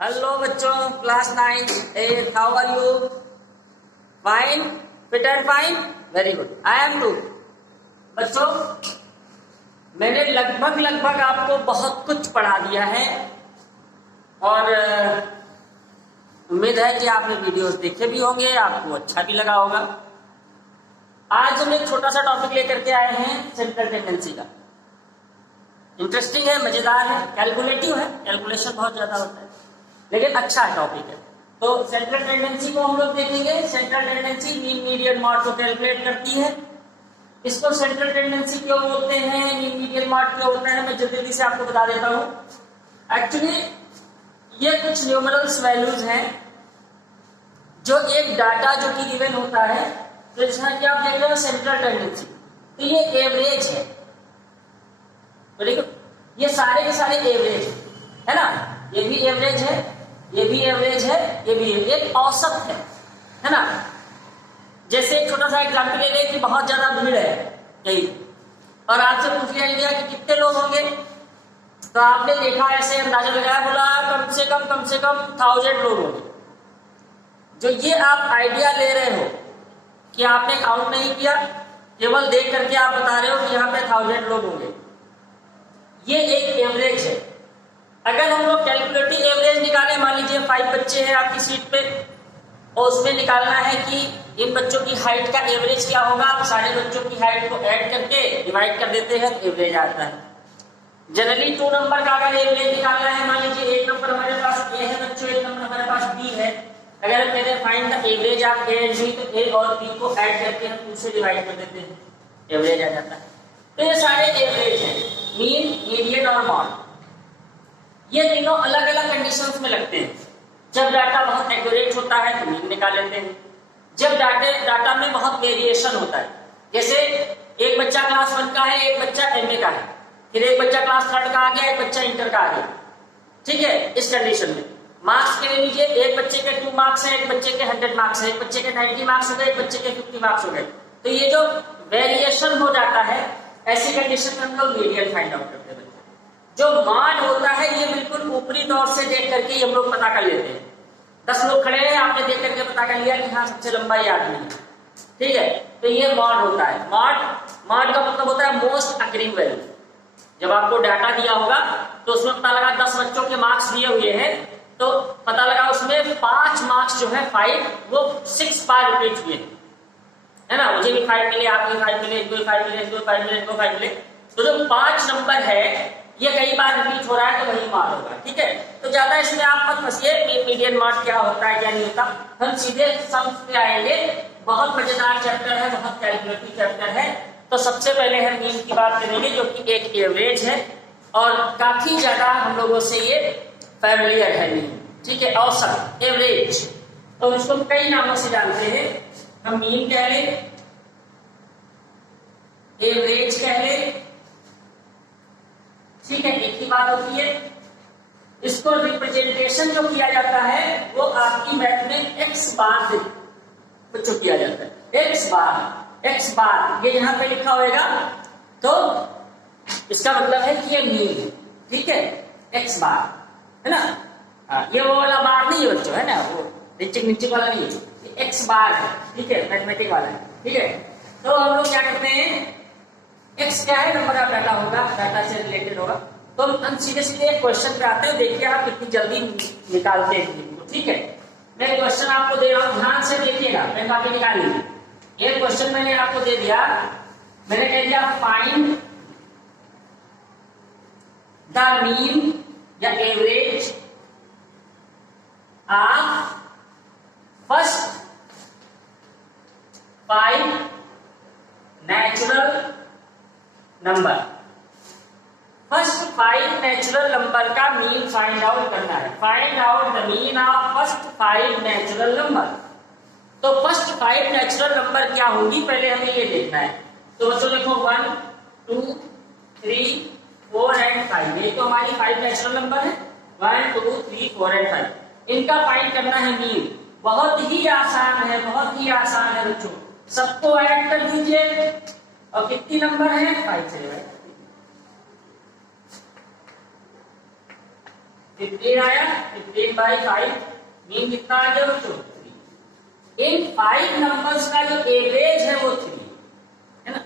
Hello बच्चों, class 9 8 how are you? Fine, fit and fine, very good, I am too. बच्चों, मैंने लगभग आपको बहुत कुछ पढ़ा दिया है और उम्मीद है कि आपने वीडियोस देखे भी होंगे, आपको अच्छा भी लगा होगा। आज हम एक छोटा सा टॉपिक लेकर के आए हैं सेंट्रल टेंडेंसी का। इंटरेस्टिंग है, मजेदार है, कैलकुलेटिव है, कैलकुलेशन बहुत ज्यादा होता है लेकिन अच्छा टॉपिक है। तो सेंट्रल टेंडेंसी को हम लोग देखेंगे। Central tendency mean median mode को कैलकुलेट करती है। इसको सेंट्रल टेंडेंसी क्यों बोलते हैं, मीन मीडियन मॉड क्यों होता है, मैं जल्दी से आपको बता देता हूं। एक्चुअली ये कुछ न्यूमेरल्स वैल्यूज हैं जो एक डाटा जो कि गिवन होता है। तो जैसा कि आप देख रहे हो सेंट्रल टेंडेंसी, तो ये एवरेज है। तो देखो ये सारे के सारे एवरेज है ना, ये भी एवरेज है, ये भी एवरेज है, ये भी एक औसत है ना। जैसे एक छोटा सा एग्जाम्पल ले लें कि बहुत ज्यादा भीड़ है कहीं और आपसे पूछ लिया गया कि कितने लोग होंगे, तो आपने देखा ऐसे अंदाजा लगाया, बोला कम से कम 1000 लोग होंगे। जो ये आप आइडिया ले रहे हो कि आपने काउंट नहीं किया, केवल देख करके आप बता रहे हो कि यहाँ पे 1000 लोग होंगे, ये एक एवरेज है। अगर हम लोग कैलकुलेटिव एवरेज निकालें, मान लीजिए 5 बच्चे हैं आपकी सीट पे और उसमें निकालना है कि इन बच्चों की हाइट का एवरेज क्या होगा, आप सारे बच्चों की हाइट को ऐड करके डिवाइड कर देते हैं, एवरेज आता है। जनरली 2 नंबर का अगर एवरेज निकालना है, मान लीजिए 1 नंबर हमारे पास ए है बच्चों, 1 नंबर हमारे पास बी है। अगर हम कहते हैं find the average of A and B, तो ए और बी को ऐड करके हम 2 से डिवाइड कर देते हैं, एवरेज आ जाता है। तो ये सारे एवरेज हैं, मीन, मीडियन और मॉड। ये तीनों अलग अलग कंडीशंस में लगते हैं। जब डाटा बहुत एक्यूरेट होता है तो मीन निकाल लेते हैं, जब डाटा में बहुत वेरिएशन होता है, जैसे एक बच्चा क्लास 1 का है, एक बच्चा एमए का है, फिर एक बच्चा क्लास 3 का आ गया, एक बच्चा इंटर का आ गया, ठीक है। इस कंडीशन में मार्क्स के लीजिए, एक बच्चे के 2 मार्क्स है, एक बच्चे के 100 मार्क्स है, एक बच्चे के 90 मार्क्स हो गए, एक बच्चे के 50 मार्क्स हो गए। तो ये जो वेरिएशन हो जाता है, ऐसी कंडीशन में हम लोग मीडियन फाइंड आउट करते हैं। जो मान होता है ये बिल्कुल ऊपरी तौर से देख करके हम लोग पता कर लेते हैं। 10 लोग खड़े हैं, आपने देख करके पता कर लिया कि हाँ सबसे लंबा ये आदमी है, ठीक है। तो ये मॉड होता है। मॉड का मतलब होता है मोस्ट अकरिंग वैल्यू। जब आपको डाटा दिया होगा तो उसमें पता लगा 10 बच्चों के मार्क्स दिए हुए हैं, तो पता लगा उसमें 5 मार्क्स जो है 5 वो 6 बार रिपीट हुए है ना। मुझे भी 5 मिले, आपको 5 मिले, इसको 5 मिले, इसको 5 मिले, इसको 5 मिले। तो जो 5 नंबर है ये कई बार रिपीट हो रहा है तो वही मॉड होगा, ठीक है। तो ज्यादा इसमें आप मत फंसिए मीडियन मॉड क्या होता है क्या नहीं होता, हम सीधे सम्स पे आएंगे। बहुत मजेदार चैप्टर है, बहुत कैलकुलेटिव चैप्टर है। तो सबसे पहले हम मीन की बात करेंगे जो कि एक एवरेज है और काफी ज्यादा हम लोगों से ये फैमिलियर है मीन, ठीक है। औसत, एवरेज, तो इसको हम कई नामों से जानते हैं। हम मीन कह ले, एवरेज कह ले, ठीक है, एक ही बात होती है। इसको रिप्रेजेंटेशन जो किया जाता है वो आपकी मैथ में एक्स बार से बच्चों किया जाता है। एक्स बार ये यहां पे लिखा होगा, तो इसका मतलब है कि ये मीन है, ठीक है, एक्स बार है ना। हाँ, ये वो वाला बार नहीं है बच्चों, है ना, वो नीचे वाला नहीं है, एक्स बार है, ठीक है, मैथमेटिक वाला है, ठीक है। तो हम लोग क्या करते हैं, एक्स क्या है, नंबर ऑफ डाटा होगा, डाटा से रिलेटेड होगा। तो हम सीधे एक क्वेश्चन पे आते हैं, देखिए आप कितनी जल्दी निकालते हैं, ठीक है। मैं क्वेश्चन आपको दे रहा हूं, ध्यान से देखिएगा, मैं काफी निकाल लीजिए। ये क्वेश्चन मैंने आपको दे दिया, मैंने कह दिया फाइंड द मीन या average of first 5 natural number. First 5 natural number का मीन फाइंड आउट करना है। Find out the mean of first 5 natural number. तो फर्स्ट 5 नेचुरल नंबर क्या होगी, पहले हमें ये देखना है। तो बच्चों देखो 1 2 3 4 एंड 5, ये तो हमारी 5 नेचुरल नंबर है, 1 2 3 4 एंड 5। इनका फाइंड करना है मीन। बहुत ही आसान है, बहुत ही आसान है बच्चों। सबको ऐड कर दीजिए, और कितनी नंबर है 5 से डिवाइड, 15 आया, 15/5 मीन कितना आ गया बच्चों 3। इन 5 नंबर्स का जो एवरेज है वो 3 है ना।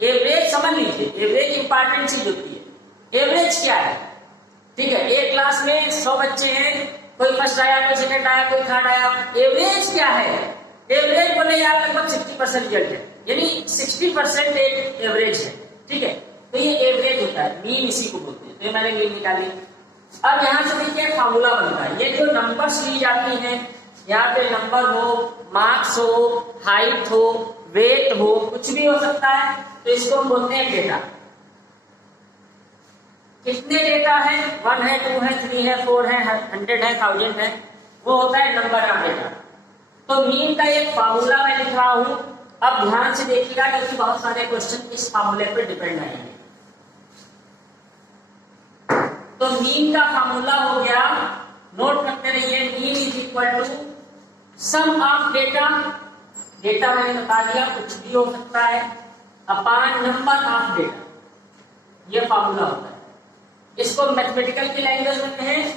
एवरेज समझ लीजिए, एवरेज इंपॉर्टेंट चीज होती है। एवरेज क्या है, ठीक है, एक क्लास में 100 बच्चे हैं, कोई फर्स्ट आया, कोई सेकंड आया, कोई थर्ड आया। एवरेज क्या है, एवरेज बोले यार लगभग 60% रिजल्ट है, यानी 60% एक एवरेज है, ठीक है। तो ये एवरेज होता है, मीन इसी को बोलते हैं। तो मैंने मीन निकाली। अब यहां से देखिए फार्मूला बनता है, ये जो नंबर्स ली जाती हैं, यहाँ पे नंबर हो, मार्क्स हो, हाइट हो, वेट हो, कुछ भी हो सकता है, तो इसको हम बोलते हैं डेटा। कितने डेटा है, 1 है, 2 है, 3 है, 4 है, 100 है, 1000 है, वो होता है नंबर ऑफ डेटा। तो मीन का एक फार्मूला मैं लिख रहा हूं। अब ध्यान से देखिएगा क्योंकि बहुत सारे क्वेश्चन इस फार्मूले पर डिपेंड आएंगे। तो मीन का फार्मूला हो गया, नोट करते रहिए, mean is equal to sum of data, data मैंने बता दिया कुछ भी हो सकता है, अपॉन नंबर ऑफ डेटा, ये फार्मूला होता है। इसको मैथमेटिकल की लैंग्वेज में कहें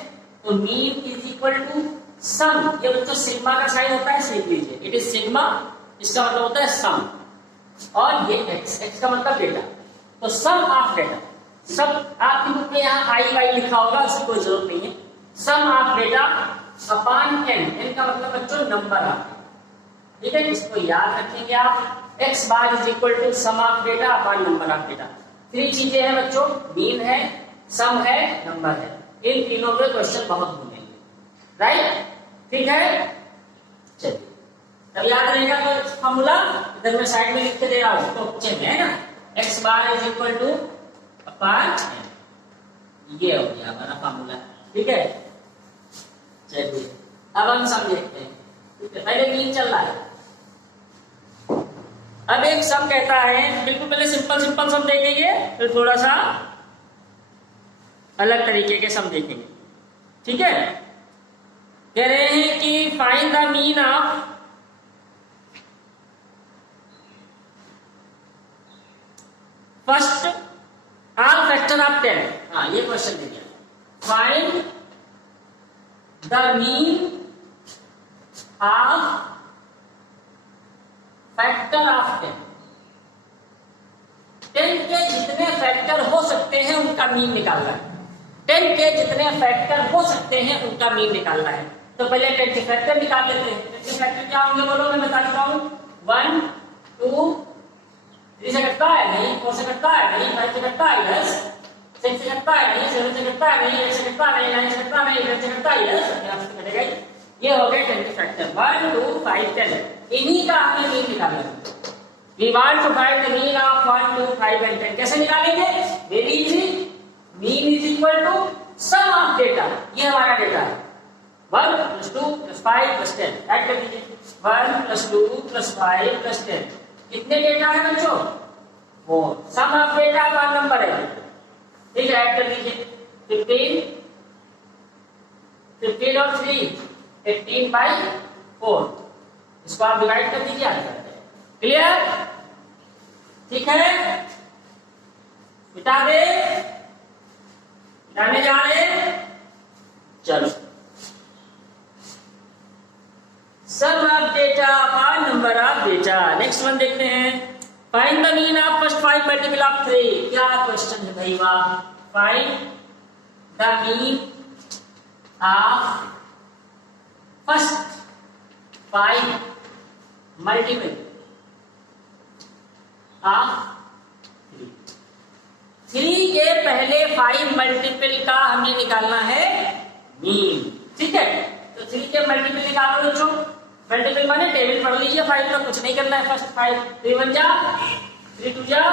तो mean is equal to sum, ये बच्चों सिग्मा का साइन होता है, सीख लीजिए, इट इज सिग्मा, इसका मतलब होता है सम, और ये एक्स, एक्स का मतलब डेटा। तो सम ऑफ डेटा, सब आपकी बुक में यहाँ आई वाई लिखा होगा, उसकी कोई जरूरत नहीं है। Sum of data upon N, N का मतलब बच्चों नंबर ऑफ, ठीक है, इसको याद रखेंगे आप। X bar is equal to sum of data upon number of data. 3 चीजें हैं बच्चों, मीन है, सम है, नंबर है। इन तीनों पे क्वेश्चन बहुत घूमेंगे, राइट, ठीक है। चलिए तब याद रहेगा तो फॉर्मूला इधर मैं साइड में लिख के दे रहा हूं, तो चेक है ना, x bar is equal two upon, ये हो गया हमारा फॉर्मूला, ठीक है। चलिए अब हम सम देखते हैं, ठीक है, पहले मीन चल रहा है। अब एक सम कहता है, बिल्कुल पहले सिंपल सिंपल सम देखेंगे, फिर थोड़ा सा अलग तरीके के सम देखेंगे, ठीक है। कह रहे हैं कि find the mean of first all factor of 10। हाँ ये क्वेश्चन दे दिया, find the mean of factor of 10। 10 के जितने फैक्टर हो सकते हैं उनका मीन निकालना है। 10 के जितने फैक्टर हो सकते हैं उनका मीन निकालना है। तो पहले 10 के फैक्टर निकाल लेते हैं। 10 के फैक्टर क्या होंगे बोलो, मैं बता देता हूं। 1 2 3 से कटता है नहीं, 4 से कटता है नहीं, 5 से कटता है यस, 6 से कटता है नहीं, 7 से कटता है नहीं, 8 से कटता नहीं, 9 से कटता नहीं, 10 से कटता है यस, यहाँ से कटेगा ही। ये हो गए 10 के फैक्टर 1 2 5 10। इन्हीं का हमें मीन निकालना है। We want to find the mean of 1 2 5 and 10। कैसे निकालेंगे, very easy, mean is equal to sum of data, ये हमारा डेटा है 1 + 2 + 5 + 10। ऐड कर दीजिए 1 + 2 + 5 + 10। कितने डेटा है बच्चों, वो सम ऑफ डेटा का नंबर है, ठीक है। ऐड कर दीजिए 15 और 3 18/4, इसको आप डिवाइड कर दीजिए, आंसर क्लियर, ठीक है। मिटा दे, मिटाने जा रहे, चलो। Sum of data upon number of data. Next one देखते हैं, find the mean of first 5 multiple of 3। क्या क्वेश्चन है भाई, वाह। Find the mean of first 5 multiple of 3 के पहले 5 मल्टीपल का हमें निकालना है मीन, ठीक है। तो 3 के मल्टीपल निकालो बच्चों, मल्टीपल माने टेबल पढ़ लीजिए, 5 का कुछ नहीं करना है। फर्स्ट 5 3 1 जा, 3 2 जा,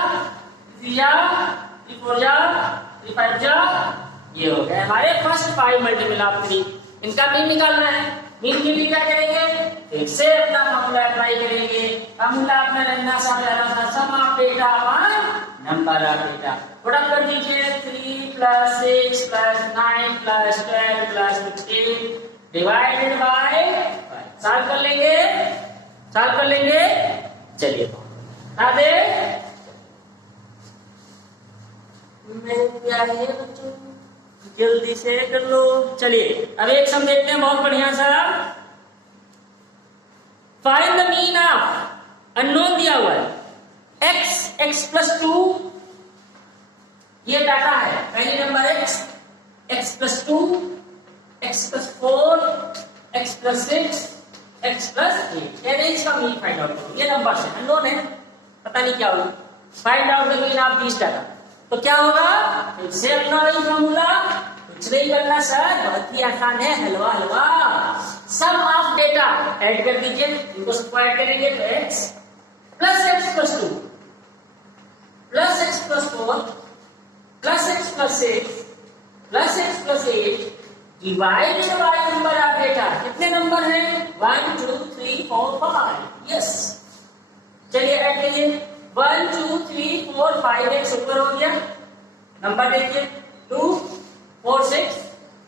3 जा, 3 4 जा, 3 5 जा, ये हो गए हमारे फर्स्ट 5 मल्टीपल ऑफ 3। इनका मीन निकालना है। मीन के लिए क्या करेंगे, फिर से अपना फॉर्मूला अप्लाई करेंगे। फॉर्मूला अपना रखना सा प्यारा सा, sum of data upon number of data. Product कर दीजिए 3 + 6 + 9 + 12 + 15 डिवाइडेड बाय 5। सॉल्व कर लेंगे, सॉल्व कर लेंगे, चलिए दे मेरे प्यारे बच्चों जल्दी से कर लो। चलिए अब एक सम देखते हैं बहुत बढ़िया सा। Find the mean of unknown दिया हुआ है x प्लस 2, ये डाटा है। पहली number x plus 2, x plus 4, x plus 6, x plus 8। ये इसका मीन फाइंड आउट करो। ये नंबर है, अननोन है, पता नहीं क्या होगा। Find out the mean of this data. तो क्या होगा, फिर से अपना वही फॉर्मूला, कुछ नहीं करना सर, बहुत ही आसान है। हलवा हलवा सम ऑफ डेटा ऐड कर दीजिए, इनको सबको ऐड करेंगे तो x plus 2 plus x plus 4 plus x plus 6 plus x plus 8 divided by number of data. कितने नंबर हैं, 1 2 3 4 5। यस, चलिए ऐड करिए। 1 2 3 4 5 एक ऊपर हो गया। नंबर देखिए 2 4 6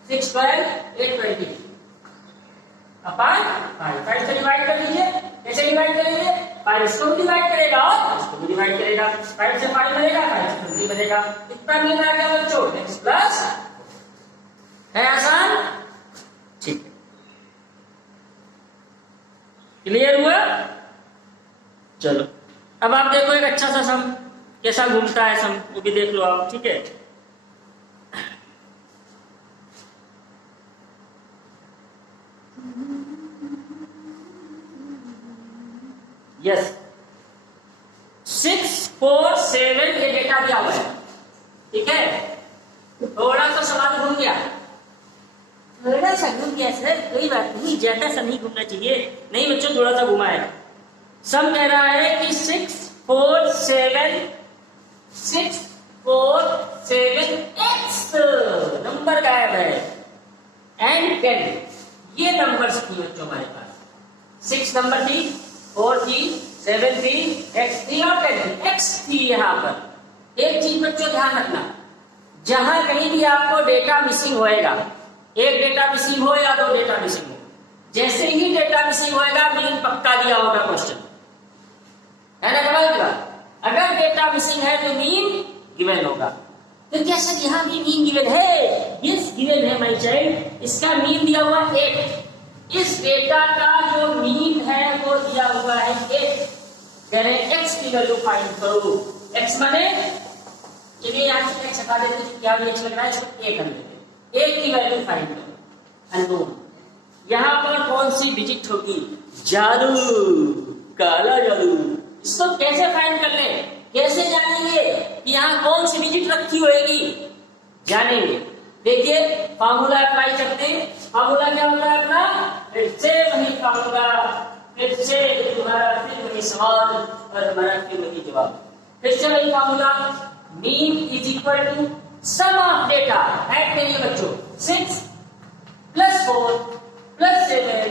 6 12 8 20 अपन 5 से डिवाइड कर लीजिए। कैसे डिवाइड करेंगे, 5 इसको भी डिवाइड करेगा और इसको भी डिवाइड करेगा। 5 से 5 बनेगा, 5 से 20 बनेगा। कितना मिल रहा है बच्चों, x प्लस है। आसान, ठीक है, क्लियर हुआ। चलो अब आप देखो एक अच्छा सा सम कैसा घूमता है सम, वो भी देख लो आप, ठीक है। यस 6 4 7 ये डेटा दिया हुआ है, ठीक है। थोड़ा सा सवाल घूम गया, थोड़ा सा घूम गया सर, कोई बात नहीं, ज्यादा सा नहीं घूमना चाहिए। नहीं बच्चों, थोड़ा सा घुमा है। सम कह रहा है कि 6 4 7 x नंबर गायब है एंड 10 ये नंबर्स थी बच्चों हमारे पास। 6 नंबर थी, 4 थी, 7 थी, x थी और 10 थी। x थी यहाँ पर। एक चीज बच्चों ध्यान रखना, जहां कहीं भी आपको डेटा मिसिंग होएगा, एक डेटा मिसिंग हो या 2 डेटा मिसिंग हो, जैसे ही डेटा मिसिंग होएगा मीन पक्का दिया होगा क्वेश्चन, है ना। कमाल, अगर डेटा मिसिंग है तो मीन गिवन होगा। तो क्या सर यहाँ भी मीन गिवन है? यस गिवन है माय चाइल्ड। इसका मीन दिया हुआ 8। इस डेटा का जो मीन है वो दिया हुआ है 8। कह रहे हैं x की वैल्यू फाइंड करो। x माने, चलिए यहाँ से x हटा देते हैं, क्या x लग रहा है, इसको a कर लेते हैं। a की वैल्यू फाइंड करो, अननोन। यहाँ पर कौन सी डिजिट होगी, जादू, काला जादू। इसको कैसे फाइंड कर ले, कैसे जानेंगे कि यहाँ कौन सी डिजिट रखी होगी, जानेंगे। देखिए फार्मूला अप्लाई करते हैं। फार्मूला क्या होता है अपना, फिर से वही फार्मूला, फिर से तुम्हारा फिर वही सवाल और हमारा फिर वही जवाब। फिर से वही formula, mean is equal to sum of data. Add करिए बच्चों, 6 plus 4 plus 7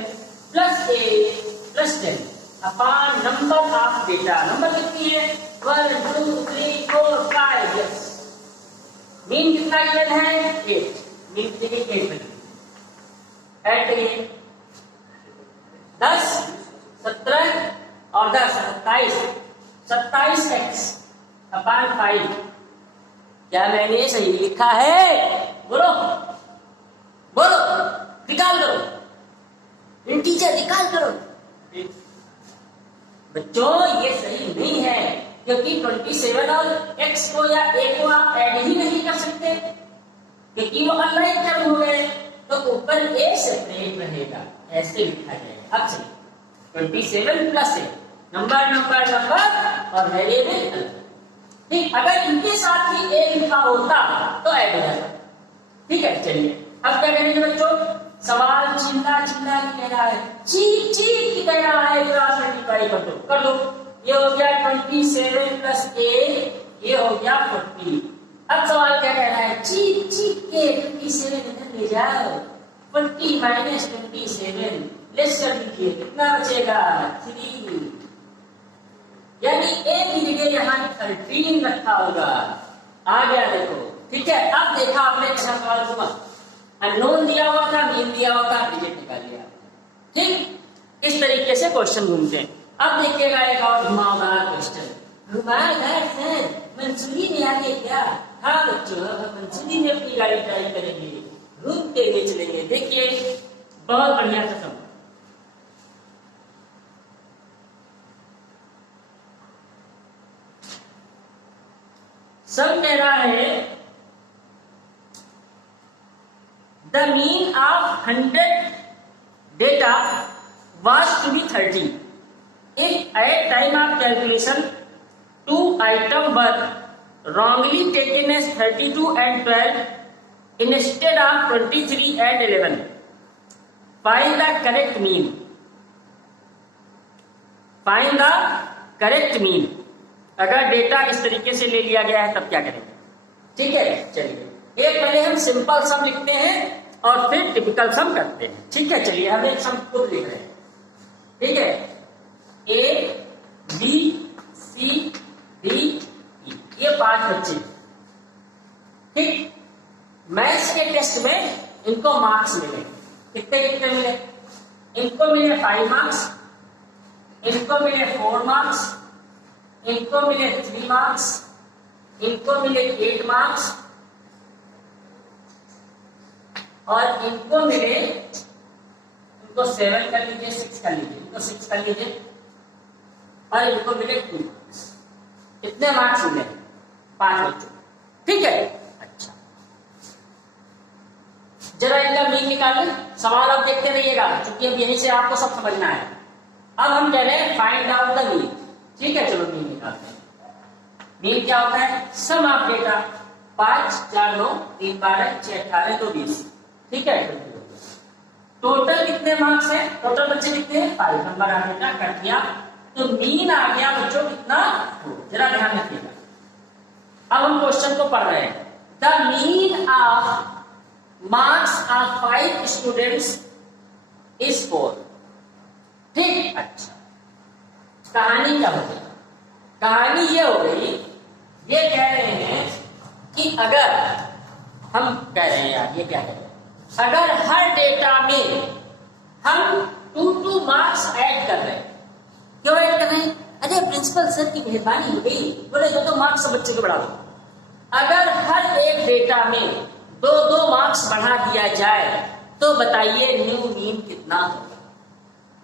plus 8 plus 10 upon number of data. Number कितनी है, 1 2 3 4 5। यस, मीन कितना गिवन है, 8। मीन कितनी, 8 ऐड करिए। 10 17 और 10 27x अपॉन 5। क्या मैंने सही लिखा है, बोलो बोलो, निकाल करो टीचर, निकाल करो। बच्चों ये सही नहीं है, क्योंकि 27 और x को या a को आप ऐड ही नहीं कर सकते, क्योंकि वो अनलाइक टर्म हो गए। तो ऊपर a सेपरेट रहेगा, ऐसे लिखा जाएगा। अब चलिए 27 plus a, number number number और वेरिएबल, ठीक। अगर इनके साथ ही a लिखा होता तो ऐड हो जाता, ठीक है। चलिए अब क्या करेंगे बच्चों, सवाल चिल्ला चिल्ला के कह रहा है, चीख चीख के कह रहा है, क्रॉस मल्टीप्लाई कर दो। ये हो गया 27 प्लस a, ये हो गया 40। अब सवाल क्या कह रहा है, चीख चीख के 27 इधर ले जाओ, 40 माइनस 27 लेस कर दीजिए, कितना बचेगा, 3। यानी a की जगह यहाँ 13 रखा होगा। आ गया देखो, ठीक है। अब देखा आपने कैसा सवाल घुमा, अननोन दिया हुआ था, मीन दिया हुआ था, डिजिट निकाल लिया, ठीक। इस तरीके से क्वेश्चन घूमते हैं। अब देखिएगा एक और घुमावदार क्वेश्चन। घुमाए गए सर, मंसूरी में आ गए क्या? हाँ बच्चों, हम मंसूरी में अपनी गाड़ी ड्राइव करेंगे, घूम के ले चलेंगे। देखिए बहुत बढ़िया कसम। सब कह रहा है the mean of 100 data was to be 30 if at time of calculation two items were wrongly taken as 32 and 12 instead of 23 and 11. Find the correct mean. Find the correct mean. अगर डेटा इस तरीके से ले लिया गया है तब क्या करेंगे? ठीक है, चलिए एक पहले हम सिंपल सम लिखते हैं और फिर टिपिकल सम करते हैं। ठीक है, चलिए हम एक सम खुद लिख रहे हैं। ठीक है, A B C D E, ये 5 बच्चे। ठीक, मैथ्स के टेस्ट में इनको मार्क्स मिले। कितने कितने मिले? इनको मिले 5 मार्क्स, इनको मिले 4 मार्क्स, इनको मिले 3 मार्क्स, इनको मिले 8 मार्क्स और इनको मिले, इनको 7 कर लीजिए, 6 कर लीजिए, इनको 6 कर लीजिए और इनको मिले 2 मार्क्स। इतने मार्क्स मिले 5 बच्चों। ठीक है, अच्छा जरा इनका मीन निकालें। सवाल आप देखते रहिएगा क्योंकि अब यहीं से आपको सब समझना है। अब हम कह रहे हैं फाइंड आउट द मीन। ठीक है, चलो मीन निकालते हैं। मीन क्या होता है? Sum of data 5 4 9 3 12 6 18 2 20। ठीक है, टोटल कितने मार्क्स है? टोटल बच्चे कितने हैं? 5 नंबर आ गया, कट गया, तो मीन आ गया बच्चों कितना? 2। जरा ध्यान रखिएगा। अब हम क्वेश्चन को पढ़ रहे हैं। The mean of marks of 5 students is 4। ठीक, अच्छा कहानी क्या हो गई? कहानी ये हो गई, ये कह रहे हैं कि अगर हम कह रहे हैं यार, ये क्या कह रहे हैं, अगर हर डेटा में हम 2 मार्क्स ऐड कर रहे हैं। क्यों ऐड कर रहे हैं? अरे प्रिंसिपल सर की मेहरबानी हो गई, बोले 2 मार्क्स बच्चों को बढ़ा दो। अगर हर एक डेटा में 2 मार्क्स बढ़ा दिया जाए तो बताइए न्यू मीन कितना होगा?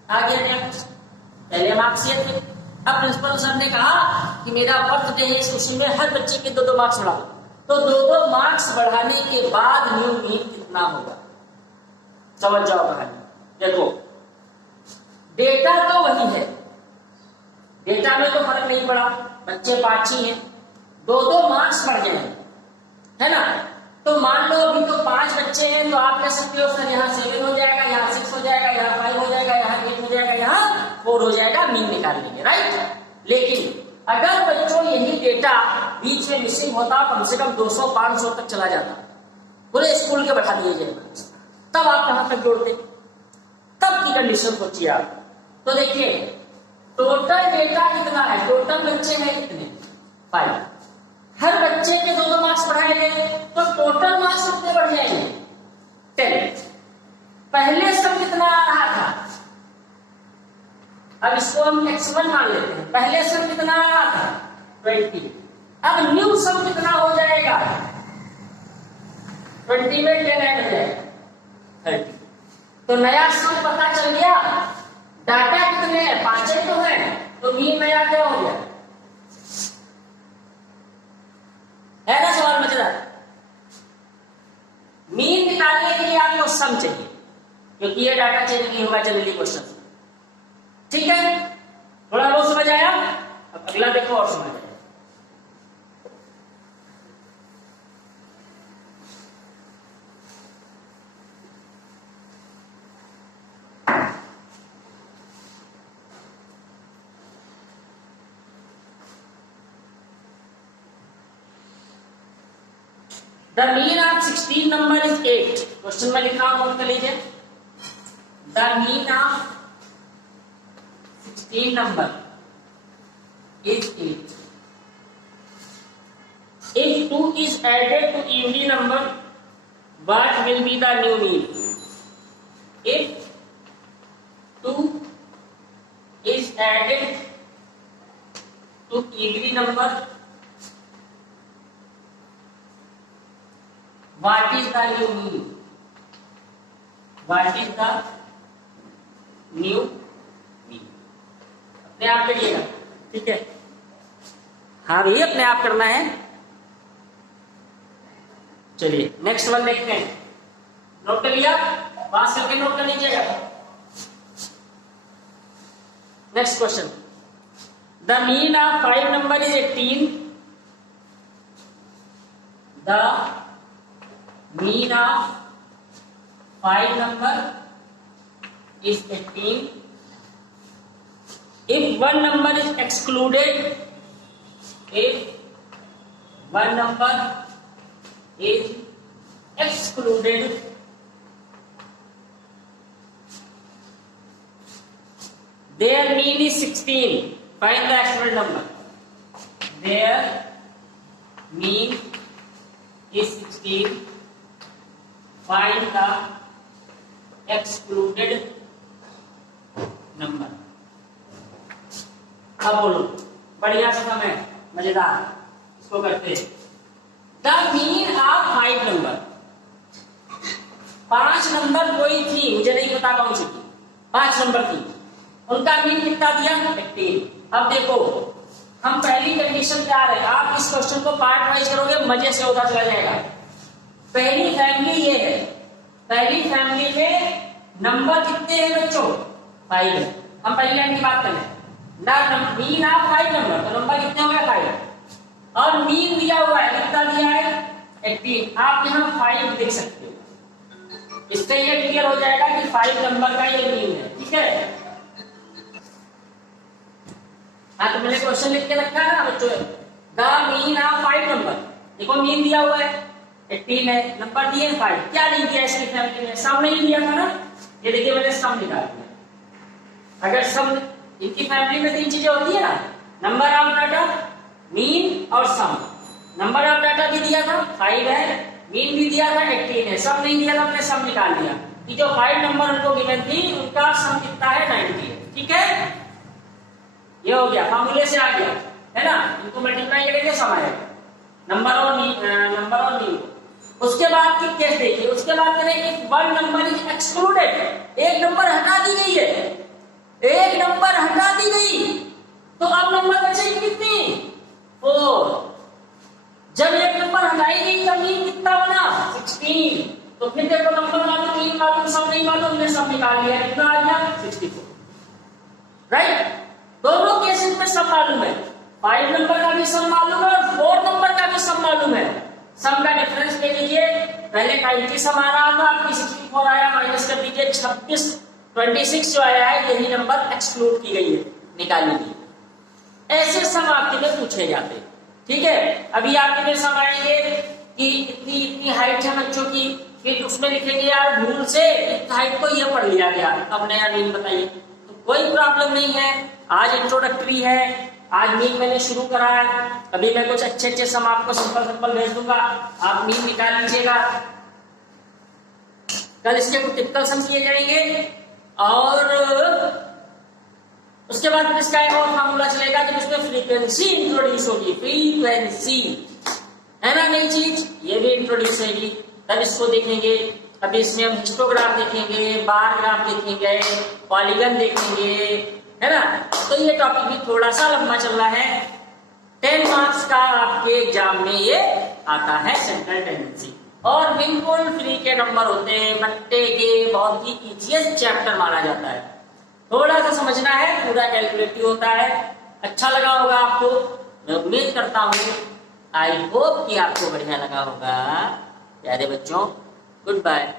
आ गया क्या? पहले मार्क्स ये थे। अब प्रिंसिपल सर ने कहा कि मेरा बर्थडे है, इस खुशी में हर बच्चे के 2 मार्क्स बढ़ा दो। तो 2 मार्क्स बढ़ाने के बाद न्यू मीन कितना होगा? समझ जाओ कहानी। देखो डेटा तो वही है, डेटा में तो फर्क नहीं पड़ा, बच्चे 5 ही हैं, 2 मार्क्स बढ़ गए हैं, है ना? तो मान लो अभी तो 5 बच्चे हैं, तो आप कह सकते हो सर यहाँ 7 हो जाएगा, यहाँ 6 हो जाएगा, यहाँ 5 हो जाएगा, यहाँ 8 हो जाएगा, यहाँ 4 हो जाएगा, मीन निकाल लेंगे, राइट? लेकिन अगर बच्चों यही डेटा बीच में मिसिंग होता, कम से कम 200-500 तक चला जाता, पूरे स्कूल के बैठा दिए जाए, तब आप कहां तक जोड़ते? तब की कंडीशन सोचिए आप। तो देखिए टोटल डेटा कितना है? टोटल बच्चे हैं कितने? 5। हर बच्चे के 2 मार्क्स बढ़ाए गए तो टोटल मार्क्स कितने बढ़ जाएंगे? 10। पहले सम कितना आ रहा था? अब इसको हम x1 मान लेते हैं। पहले सम कितना आ रहा था? 20। अब न्यू सम कितना हो जाएगा? 20 में 10 ऐड हो जाएगा 30। तो नया सम पता चल गया। डाटा कितने हैं? 5 तो है, तो मीन नया क्या हो गया? है ना सवाल मजेदार? मीन निकालने के लिए आपको सम चाहिए क्योंकि ये डाटा चेंज नहीं होगा जनरली क्वेश्चन। ठीक है, थोड़ा बहुत समझ आया? अब अगला देखो और समझ आया। The mean of 16 number is 8. Question में लिखा हूं, नोट कर लीजिए। The mean of 16 number is 8. If 2 is added to every number, what will be the new mean? If 2 is added to every number, what is the new mean, what is the new mean, अपने आप करिएगा, ठीक है। हाँ भाई अपने आप करना है। चलिए नेक्स्ट वन देखते हैं, नोट कर लिया, पास करके नोट कर लीजिएगा। Next question, the mean of 5 number is 18, the mean of 5 number is 18 if one number is excluded, if one number is excluded, their mean is 16. Find the excluded number. Their mean is 16. Find the excluded number. अब बोलो, बढ़िया सा समय, मजेदार, इसको करते हैं। The mean of 5 number, 5 number कोई थी, मुझे नहीं पता कौन सी थी, 5 नंबर थी, उनका मीन कितना दिया 18। अब देखो हम पहली कंडीशन पे आ रहे हैं, आप इस क्वेश्चन को पार्ट वाइज करोगे मजे से होता चला जाएगा। पहली फैमिली ये है, पहली फैमिली में नंबर कितने हैं बच्चों, 5 है। हम पहली लाइन की बात करें, मीन ऑफ 5 नंबर, तो नंबर कितने हो गए 5, और मीन दिया हुआ है, कितना दिया है 18। आप यहाँ 5 देख सकते हो, इससे ये क्लियर हो जाएगा कि 5 नंबर का ये मीन है, ठीक है। हाँ तो मैंने क्वेश्चन लिख के रखा है ना बच्चों, द मीन ऑफ 5 नंबर, देखो मीन दिया हुआ है 18 है, नंबर दिए 5, क्या नहीं दिया इसकी फैमिली में, सम नहीं दिया था ना, ये देखिए मैंने सम निकाल दिया। अगर सम, इनकी फैमिली में 3 चीजें होती है ना, नंबर ऑफ डाटा, मीन और सम। नंबर ऑफ डाटा भी दिया था 5 है, मीन भी दिया था 18 है, सम नहीं दिया था, हमने सम निकाल दिया कि जो 5 नंबर उनको गिवन थी उनका सम कितना है 90 है, ठीक है। ये हो गया, फॉर्मूले से आ गया है ना, इनको मल्टीप्लाई करेंगे सम आएगा, नंबर और मीन। उसके बाद की केस देखिए, उसके बाद करेंगे वन नंबर इज एक्सक्लूडेड, एक नंबर हटा दी गई है, एक नंबर हटा दी गई, तो अब नंबर बचेगी कितनी 4। जब एक नंबर हटाई गई तब मीन कितना बना 16। तो फिर देखो नंबर मालूम, मीन मालूम, सब नहीं मालूम, हमने सब निकाल लिया, कितना आ गया 64, राइट। दोनों केसेस में सब मालूम है, 5 नंबर का भी सब मालूम है और 4 नंबर का भी सब मालूम है। सम का डिफरेंस ले लीजिए, पहले 90 सम आ रहा था, आपकी 64 आया, माइनस कर दीजिए 26 जो आया है, यही नंबर एक्सक्लूड की गई है, निकाल लीजिए। ऐसे सम आपके में पूछे जाते, ठीक है। अभी आपके में सम आएंगे कि इतनी इतनी हाइट है बच्चों की, फिर उसमें लिखेंगे यार भूल से इस हाइट को ये पढ़ लिया गया, अब नया मीन बताइए, तो कोई प्रॉब्लम नहीं है। आज इंट्रोडक्टरी है, आज मीन मैंने शुरू करा है, अभी मैं कुछ अच्छे अच्छे सम आपको सिंपल भेज दूंगा, आप मीन निकाल लीजिएगा। कल इसके कुछ टिपिकल सम किए जाएंगे और उसके बाद इसका एक और फार्मूला चलेगा जब इसमें फ्रीक्वेंसी इंट्रोड्यूस होगी, फ्रीक्वेंसी है ना नई चीज, ये भी इंट्रोड्यूस होगी, तब इसको देखेंगे। अभी इसमें हम हिस्टोग्राफ देखेंगे, बार ग्राफ देखेंगे, पॉलीगन देखेंगे, है ना। तो ये टॉपिक भी थोड़ा सा लंबा चल रहा है, 10 मार्क्स का आपके एग्जाम में ये आता है सेंट्रल टेंडेंसी, और बिल्कुल फ्री के नंबर होते हैं, बट्टे के बहुत ही इजीएस्ट चैप्टर माना जाता है, थोड़ा सा समझना है, पूरा कैलकुलेटिव होता है। अच्छा लगा होगा आपको, मैं उम्मीद करता हूँ, आई होप कि आपको बढ़िया लगा होगा। प्यारे बच्चों, गुड बाय।